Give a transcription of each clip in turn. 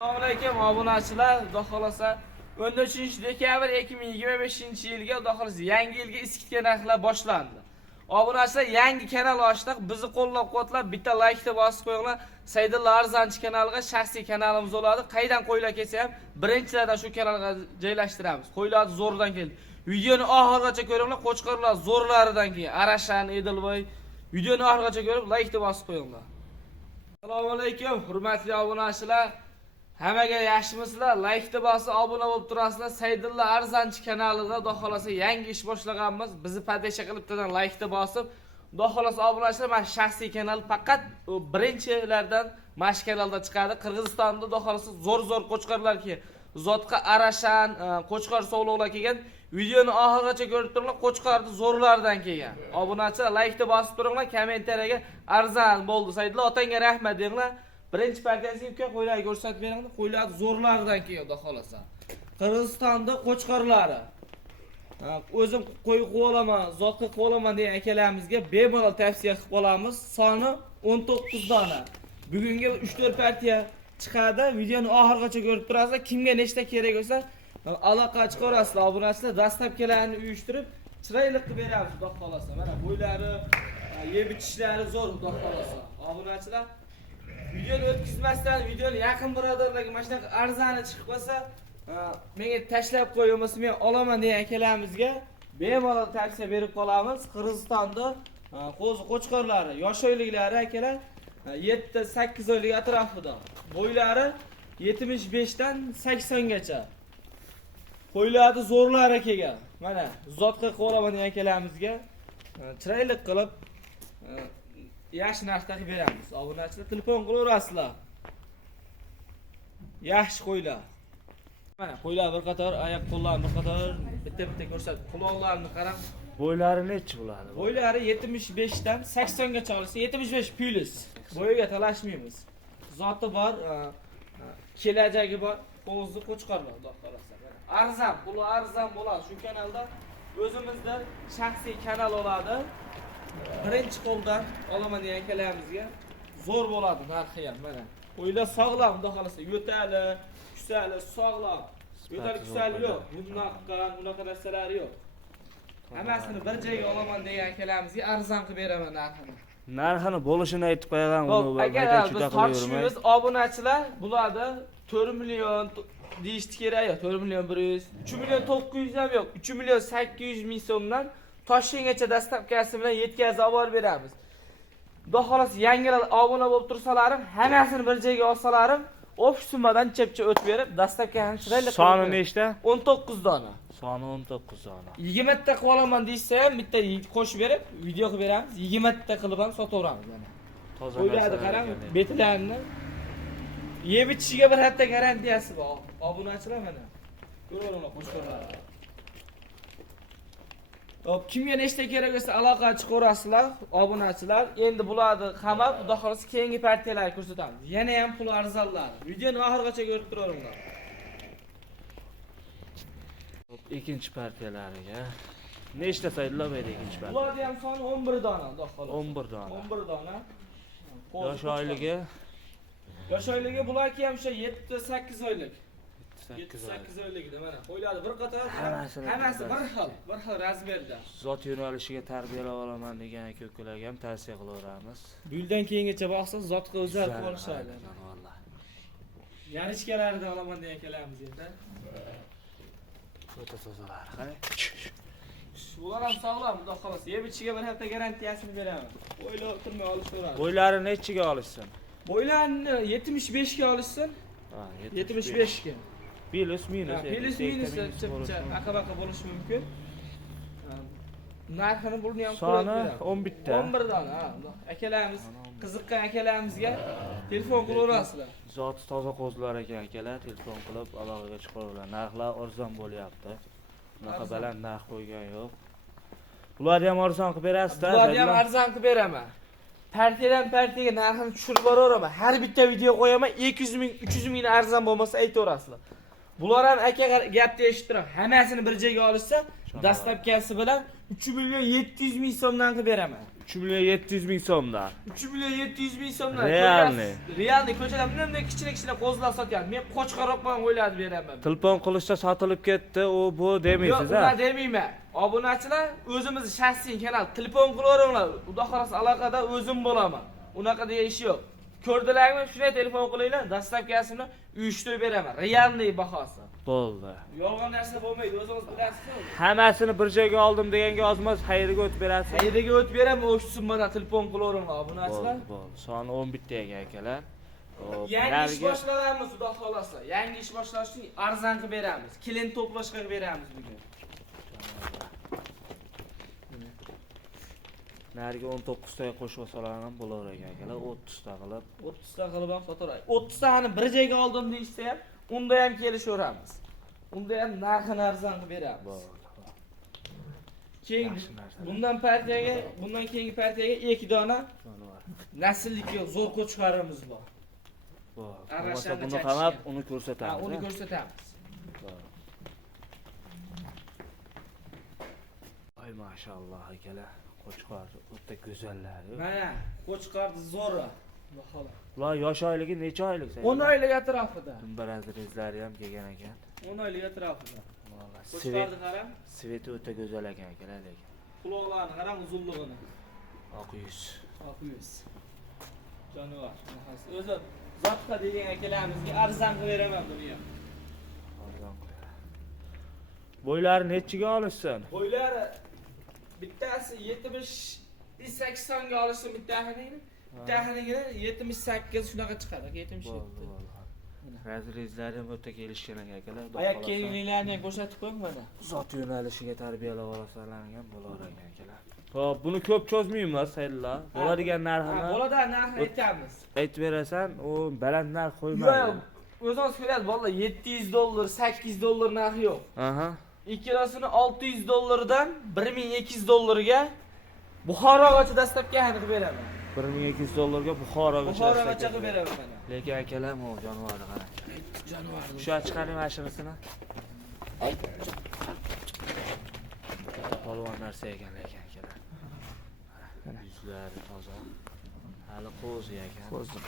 Assalomu alaykum obunachilar. Xudo xolasa 13-dekabr 2025-yilga xudo xolasa yangi yilga iskitga narxlar boshlandi. Obunachilar yangi kanal ochdik. Bizni qo'llab-quvvatlab bitta laykni bosib qo'yinglar. Saydulla Arzanchi kanaliga shaxsiy kanalimiz bo'ladi. Qaydan qo'ylar kelsa ham birinchilardan shu kanalga joylashtiramiz. Qo'ylar zo'rdan keldi. Videoni oxirigacha ko'ringlar. Qo'chqorlar zo'rlaridan keyin Arashan, Edilboy. Videoni oxirigacha ko'rib laykni bosib qo'yinglar. Assalomu alaykum hurmatli obunachilar. Hammaga yaxshimisizlar? Laykni bosib obuna bo'lib turasizlar. Saydulla Arzanchi kanalida xudo xolasa yangi ish boshlaganmiz. Bizni podesha qilibdan laykni bosib, xudo xolasa obunachilar, men shaxsiy kanal faqat birinchilardan mash kanalda chiqadi. Qirg'izistonda xudo xolasa zo'r qo'chqorlar kelgan. Zotqa Arashan, qo'chqor sovliqlar kelgan. Videoni oxirigacha ko'rib turinglar, qo'chqorni zo'rlardan kelgan. Obunachilar laykni bosib turinglar, kommentariyaga arzon bo'ldi. Saydulla otangga rahmat denglar. Birinchi partiyasiga qo'ylarga ko'rsatib beringlar. Qo'ylar zo'rlardan keldi, xudo xolasa. Qirg'izistonda qo'chqorlari. O'zim qo'y quvolaman, zotqa quvolaman degan akalarimizga bemalol tavsiya qilib qolamiz. Soni 19 dona. Bugungi 3-4 partiya chiqadi. Videoni oxirigacha ko'rib turasizlar. Kimga nechta kerak bo'lsa, aloqa chiqarasizlar. Obunachilar dastlabkilarni uyushtirib, chiroyli qilib beramiz, xudo xolasa. Mana bo'ylari, yeb ichishlari zo'r, xudo xolasa. Obunachilar videoni o'tkazmasdan videoni yaqin birodarlarga mana shunaqa arzani chiqib qolsa, menga tashlab qo'yamiz, men olaman degan akalarimizga bemalol tavsiya berib qolamiz. Qirg'izistonda qo'zi qo'chqorlari, yosh oyliklari akalar 7-8 oylik atrofida. Bo'ylari 75 dan 80 gacha. Qo'ylarni zo'rlari kelgan. Mana zotqa qo'laman degan akalarimizga chiroyli qilib yaxshi narxda qilib beramiz. Obunachilar telefon qilaverasizlar. Yaxshi qo'ylar. Mana qo'ylar bir qator, oyoq qo'llarni bir qator bitta ko'rsatib, quloqlarini qarang. Bo'ylari necha bo'ladi? Bo'ylari 75 dan 80 gacha olsa, 75 plus. Bo'yiga talashmaymiz. Zoti bor, kelajagi bor, qo'zi qo'chqorlar, xudo xolasa. Arzon, puli arzon bo'ladi. Shu kanalda o'zimizda shaxsiy kanal oladi. Birinchi qo'ldan olaman degan akalarimizga zo'r bo'ladi narxi ham. Mana qo'ylar sog'lom, xudo xolasa, yo'tali, kusali sog'lom. Yo'tali kusali yo'q, unaqa narsalar yo'q. Hammasini bir joyga olaman degan akalarimizga arzon qilib beraman narxini. Narxini bo'lishini aytib qo'ygan uni. Agar biz tortishmaymiz, obunachilar bularda 4 million deyishdi kerak yo'q, 4 million 100, 3 million 900 ham yo'q, 3 million 800 ming so'mdan Toshkentgacha dastlabkasi bilan yetkazib olib beramiz. Xudo xolasa yangilar obuna bo'lib tursalarim, hammasini bir joyga olsalarim, o'sha summadan chepcha o'tib berib, dastlabkani chiroyli qilib. Soni nechta? 19 dona. Soni 19 dona. 20 ta qilib olaman deysa ham, bitta qo'shib berib, video qilib beramiz. 20 ta qilib ham sotaveramiz mana. Toza Qo'ylarni qarang, betlarini. Yeb ichishiga bir hafta garantiyasi bor. Obunachilar mana. Ko'ringlar qo'shqorlar. Kimga nechta kerak bo'lsa aloqa chiqarasizlar, obunachilar. Endi bularni qamab, xudo xolasa keyingi partiyalarni ko'rsatamiz. Yana ham pul arzonlar. Videoni oxirigacha ko'rib turaveringlar. Ikkinchi partiyalariga nechta saydulla berdi ikkinchi partiya? Bularning ham soni 11 dona, xudo xolasa. 11 dona. 11 dona. Yosh oyligi? Yosh oyligi bularki ham o'sha 7-8 oylik. 8 oyligida mana qo'ylarni bir qator, hammasi bir xil razmerda. Zot yo'nalishiga tarbiyalab olaman degan aka-ukalarga ham tavsiya qilaveramiz. Bu yildan keyingacha boqsangiz zotga o'zar qilib olishadi. Yanichkalaridan olaman degan akalarimiz edi. O'ta tozalar, qarang. Bular ham sog'lom, xudo xolasa. Yeb ichishiga bir hafta garantiyasini beraman. O'ylab turmay olishaveradi. Bo'ylari nechiga olishsin? Bo'ylarni 75 ga olishsin. Ha, 75 ga. Plus minus. Plus minus aka-baka bo'lishi mumkin. Narxini buni ham soni 11 ta. 11 dona, ha. Akalarimiz, qiziqqan akalarimizga telefon qilaverasizlar. Zoti toza qo'zlar ekan akalar, telefon qilib aloqaga chiqaverlar. Narxlar arzon bo'lyapti. Bunaqa baland narx qo'ygan yo'q. Bularni ham arzon qilib berasiz-da? Bularni ham arzon qilib beraman. Partiyadan partiyaga narxini tushirib boraveraman. Har bitta video qo'yaman, 200 ming, 300 ming arzon bo'lmasa aytaverasizlar. Bular ham aka gapni eshitib turib, hammasini bir joyga olishsa, dastlabkasi bilan 3 million 700 ming so'mdan qilib beraman. 3 milyon 700 ming so'mdan. 3 milyon 700 ming so'mdan. Realniy. Realniy ko'chalar bunday kichkina qo'zlar sotgan. Men qo'chqaroq bilan o'ylab beraman. Telefon qilishda sotilib ketdi, u bu demaysiz Yo'q, ha? ular demayman. Obunachilar o'zimizni shaxsiy kanal telefon qilaveringlar. Xudo xolasa aloqada o'zim bo'laman. Unaqa degan ish yo'q. Ko'rdilarmi? Shunday telefon qilinglar, dastavkasini uyushtirib beraman. Realniy bahosi. Bo'ldi. Yolg'on narsa bo'lmaydi, o'zingiz bilasizmi? Hammasini bir joyga oldim deganga ozmas xayriga o'tib berasiz. Qayerga o'tib beraman, o'sha summadan telefon qilaveringlar obunachilar. Bo'ldi. Soni 11 taga akalar. Hop, Yangi ish boshlaymiz, xudo xolasa. Yangi ish boshlash uchun arzon qilib beramiz. Klient to'plashga qilib beramiz bugun. Nariga 19 taga qo'shib olsalar ham bo'laveradi akalar. 30 ta qilib. 30 ta qilib ham sotaveradi. 30 tani bir joyga oldim deyishsa ham, unda ham kelishaveramiz. Unda ham narxini arzon qilib beramiz. Bo'ldi. Keyin Yaxshi narsa. bundan keyingi partiyaga 2 dona nasllikka zo'r qo'chqarimiz bor. Bo'ldi. Arrashani Buni chaqishgan. qamab, uni Ha, ko'rsatamiz. uni ko'rsatamiz. Ay maşallah akalar. Qo'chqor o'ta go'zallar. Mana qo'chqarni zo'ri. Bahola. Ular yosh oyligi necha oylik? 10 oylik atrofida. Barazrizlari ham kelgan ekan. 10 oylik atrofida. Vallahi Qo'chqarni qarang. sveti o'ta go'zal ekan akalar lekin. Quloqlarni qarang, uzunligini. Oq yuz. Oq yuz. Jonivor. O'zi zotka degan akalamizga arzon qilib beraman buni ham. Arzon qo'yar. Bo'ylari nechiga olishsin? Bo'ylari bittasi 70-80 ga olishsin bittasini. Bittasini 78 shunaqa chiqadi. 77. Razrizlari ham o'ta kelishgan ekan akalar. Oyoq kengliklarni ham ko'rsatib qo'ying mana. Zot yo'nalishiga tarbiyalab olasalargan bo'lavergan akalar. Xo'p, buni ko'p cho'zmaymiz, sayillar. Bo'ladigan narxini Bo'ladigan narxni aytamiz. aytib berasan, u baland narx Yo'q, qo'ymaydi. o'zingiz ko'rasiz, vallahi $700, $800 narxi yo'q. Aha. Ikkilosini $600 $1200 Buxorogacha dastavka qilib beraman. $1200 Buxoroga Buxorogacha qilib beraman mana. Lekin akalar, o jonivorni qarang. Jonivorni. Shu chiqaring mashinasini. Polvon narsa ekan lekin akalar. Yuzlari toza. Hali qo'zi ekan. Qo'zi.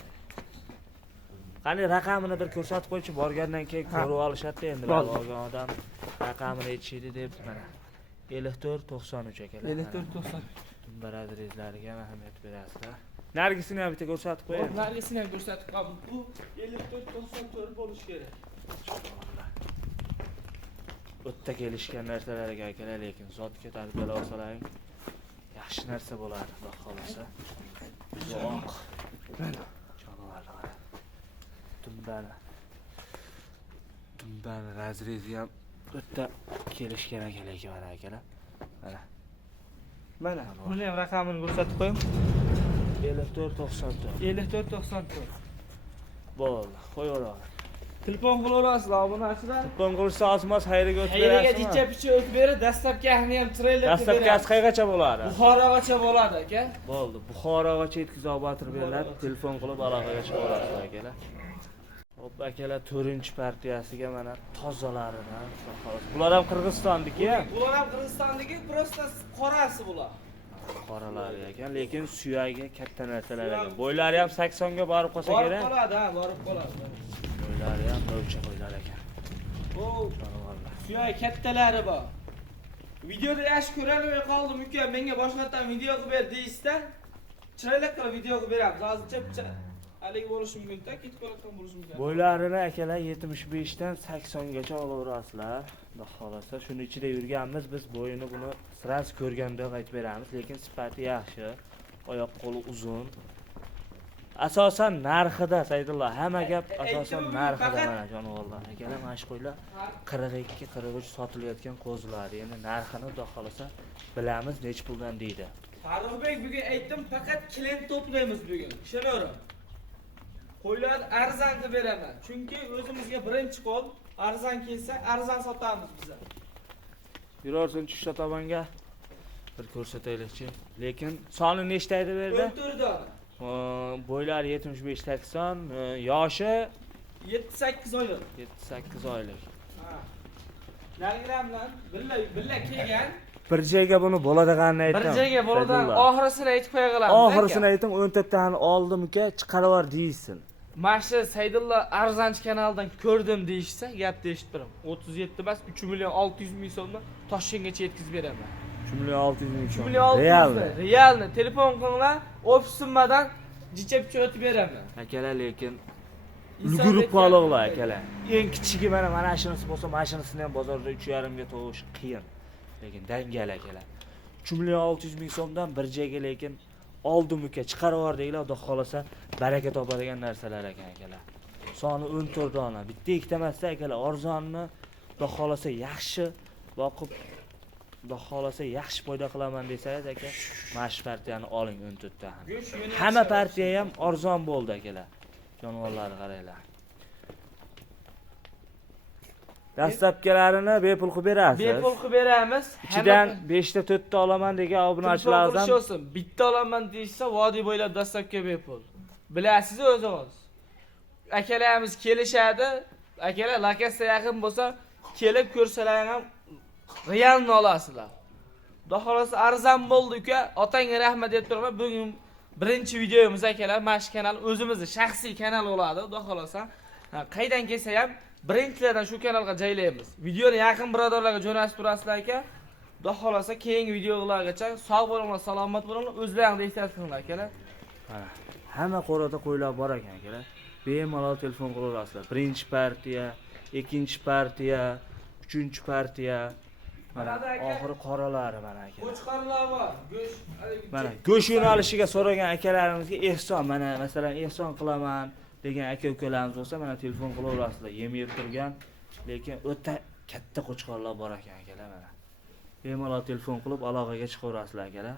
Qani raqamini bir ko'rsatib qo'ychi, borgandan keyin ko'rib olishadi endi. Borgan odam raqamini aytishdi deb mana. 5493 akalar. 5490. Barazrizlariga ahamiyat berasizlar. Nargisini ham bitta ko'rsatib qo'ying. Nargisini ham ko'rsatib qo'ydim. Bu 5494 bo'lishi kerak. O'tda kelishgan narsalar ekan akalar, lekin zotga tarbiyalab olsalaring yaxshi narsa bo'ladi, xudo xolasa. Zo'q. Mana jonivorlar. Tumban razrezi ham o'tda kelishgan ekan lekin mana akalar. Mana. Mana buni ham raqamini ko'rsatib qo'ying. 5494. 5494. Bo'ldi, qo'yaver. Telefon qilaverasizlar obunachilar. Telefon qilsa ozmas xayriga o'tib Qayerga berasizmi? dicha-picha o'tib berib, dastavkani ham treyler qilib Dastavkasi qayergacha bo'ladi? Buxorogacha bo'ladi aka. Bo'ldi, Buxorogacha yetkazib olib beriladi. Telefon qilib aloqaga chiqa olasizlar akalar. Hop akalar, 4-partiyasiga mana tozalaridan xolos. Bular ham Qirg'izistonniki. Bular ham Qirg'izistondagi, prosta qorasi bular. Qoralari ekan, lekin suyagi katta narsalar ekan. Bo'ylari ham 80 ga borib qolsa kerak. Borib qoladi, ha, borib qoladi. Bo'ylari ham o'lcha qo'ylar ekan. O, Jonivorlar. suyagi kattalari bor. Videoda yaxshi ko'rolmay qoldim, uka, menga boshqatdan video qilib ber deysizda, chiroyli qilib video qilib beramiz. Hozircha haligi bo'lishi mumkin-da, ketib qolayotgan bo'lishi mumkin. Bo'ylarini akalar 75 dan 80 gacha olaverasizlar. Xudo xolasa, shuni ichida yurganmiz, biz bo'yini buni siraz ko'rganda aytib beramiz, lekin sifati yaxshi, oyoq qo'li uzun. Asosan narxida, Saydullo, hamma gap asosan narxida mana jonivorlar. Akalar, mana shu qo'ylar 42-43 sotilayotgan qo'zilar. Endi narxini xudo xolasa bilamiz nech puldan deydi. Farruxbek, bugun aytdim, faqat klient to'playmiz bugun. Ishonavering. Qo'ylar arzon qilib beraman. Chunki o'zimizga birinchi qo'l arzon kelsa, arzon sotamiz biz. Yurorsin tushda tomonga bir ko'rsataylikchi. Lekin soni nechta edi bu yerda? 14 dona. Bo'ylari 75-80, yoshi 7-8 oylik. 7-8 oylik. Ha. Narigilar bilan billa kelgan. Bir joyga buni bo'ladiganini aytdim. Bir joyga bo'ladigan oxirisini aytib qo'ya qolamiz. Oxirisini ayting, 14 tani oldim uka, chiqarib yubor deysin. Mana shu Saydulla arzonchi kanaldan ko'rdim deyishsa, gapni eshitib turaman. 37 emas, 3 million 600 ming so'mni Toshkentgacha yetkazib beraman. 3 million 600 ming 3 so'm. million 600 realni telefon qilinglar, ofis summadan jicha-picha o'tib beraman. Akalar, lekin ulgurib qolinglar akalar. Eng kichigi mana shunisi bo'lsa, mashinasini ham bozorda 3.5 ga to'g'ish qiyin. Lekin dangal akalar. 3 million 600 ming so'mdan bir joyga lekin oldim uka, chiqarib yubor deylar, xudo xolasa baraka topadigan narsalar ekan akalar. Soni 14 dona. Bitta ikkita emas akalar, arzonni xudo xolasa yaxshi boqib, xudo xolasa yaxshi foyda qilaman desangiz aka, mana shu partiyani oling 14 ta. Hamma partiya ham arzon bo'ldi akalar. Jonivorlarni qaranglar. Dastlabkilarini bepul qilib berasiz. Bepul qilib beramiz. Ichidan 5 ta 4 ta olaman degan obunachilardan olsin. Bitta olaman deysa, vodiy bo'ylab dastlabki bepul. Bilasiz o'zingiz. Akalarimiz kelishadi. Akalar lokatsiya yaqin bo'lsa, kelib ko'rsalar ham realni olasizlar. Xudo xolasa arzon bo'ldi uka. Otangga rahmat deb turaman. Bugun birinchi videomiz akalar, mana shu kanal o'zimizning shaxsiy kanal bo'ladi. Xudo xolasa qaydan kelsa ham birinchilardan shu kanalga joylaymiz. Videoni yaqin birodarlarga jo'natib turasizlar aka. Xudo xolasa keyingi videolargacha sog' bo'linglar, salomat bo'linglar, o'zlaringizni ehtiyot qilinglar akalar. Mana hamma qo'rada qo'ylar bor ekan akalar. Bemalol telefon qila olasizlar. Birinchi partiya, ikkinchi partiya, uchinchi partiya. Mana oxiri qoralari mana aka. Qo'chqorlar bor. Go'sht. Mana go'sht yo'nalishiga so'ragan akalarimizga ehson, mana masalan ehson qilaman degan aka-ukalarimiz bo'lsa, mana telefon qila olasizlar. Yem yeb turgan, lekin o'ta katta qo'chqorlar bor ekan akalar mana. Bemalol telefon qilib aloqaga chiqaverasizlar akalar.